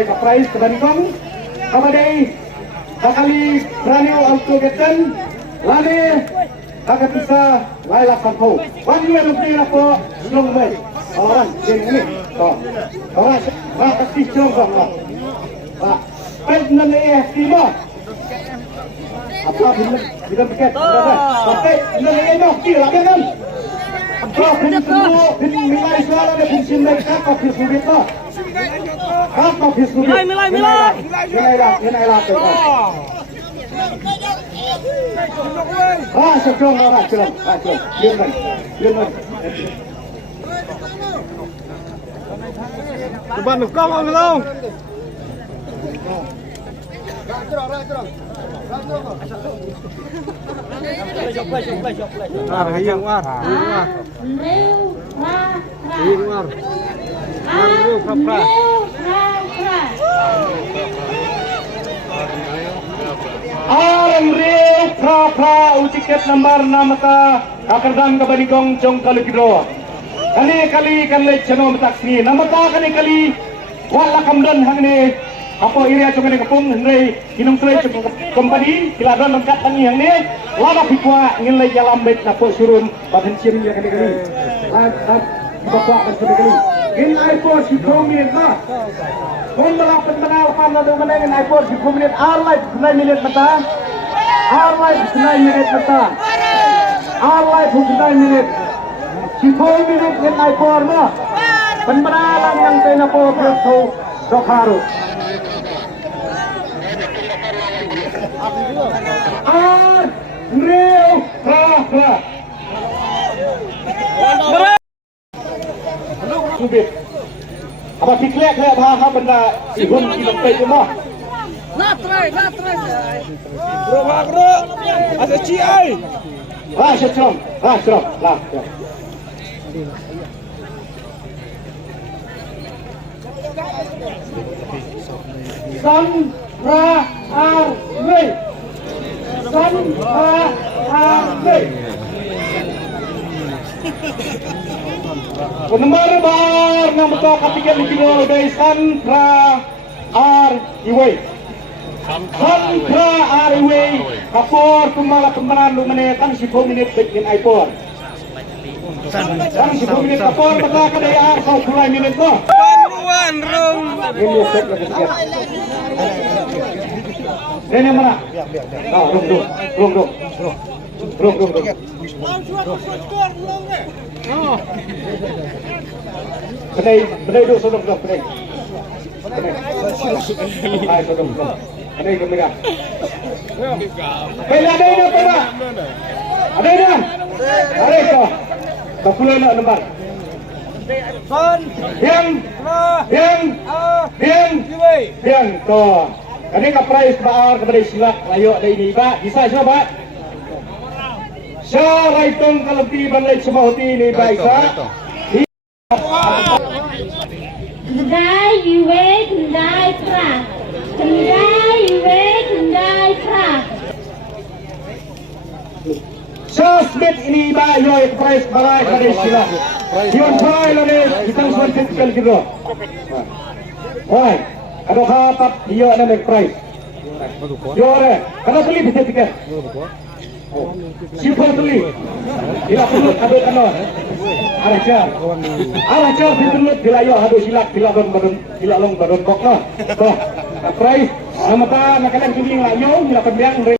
Roy Kaprais Kebaningong Kamadai Kakali Ranio Altogetan Lani Kakak bisa Laila Kampo Wannya Lukni Lapo Selong Mai Orang Ini Orang Kasih Selong Pak Baik Nani Timo apa bila paket pakai nilai no kira kan kalau pun nilai suara ada pun nilai apa fisubit no apa fisubit nilai lah secong orang celok lihat coba nukam belum Tiket nomor 6 ta Kakardang Kebaningong Jong Kalukidro kali kan le chano taksi nama ta kali wala kamdan hangne apa area cuma kapung hendai kinung tray company kiladan lengkap tangi yang ni lama pikwa ngin lay jalan bet napo surun badan cium ya kali bapak kan kali in airport si prominent na kon malapat manal pan na mana in airport si prominent airline 9 minute mata airline 9 minute mata airline 9 minute si prominent in airport na penmanalang yang tayo na po pro dokaro real subit apa diklek le apa benda ibun kita pe cuma natrai bro ada ci ai syetrom lah San Ra Arwe Penembar bar nama to katiga kilo dari San Ra Arwe kapor kumala pemeran lu menekan si 4 menit bikin iPhone si 4 menit kapor maka kadaya kau mulai minit to ini set lagi sikit. Ini mana? Rung. Kedai dulu sodok kedai. Hai sodok. Kedai kemana? Ada apa? Ada. Ada itu. Kapulan nak lembar. Yang to. Kani kaprais baar kepada silak layo ada ini Pak. Bisa siapa? Syaraitong kalebi banlay semauti ini Pak Isa. Kendai iwe kendai prak. Sosmed ini Pak yo kaprais baar kepada silak. Yon barai lagi kita sudah teknikal gitu. Oi, ada khatat dia ada price. Jore, kada beli bisa tiket. Siapa beli? Bila perlu ada kanon. Arajar ditulut bila yo ada silak bila long baron kok lah. Price nama ta nakalan kini lah yo bila pembiang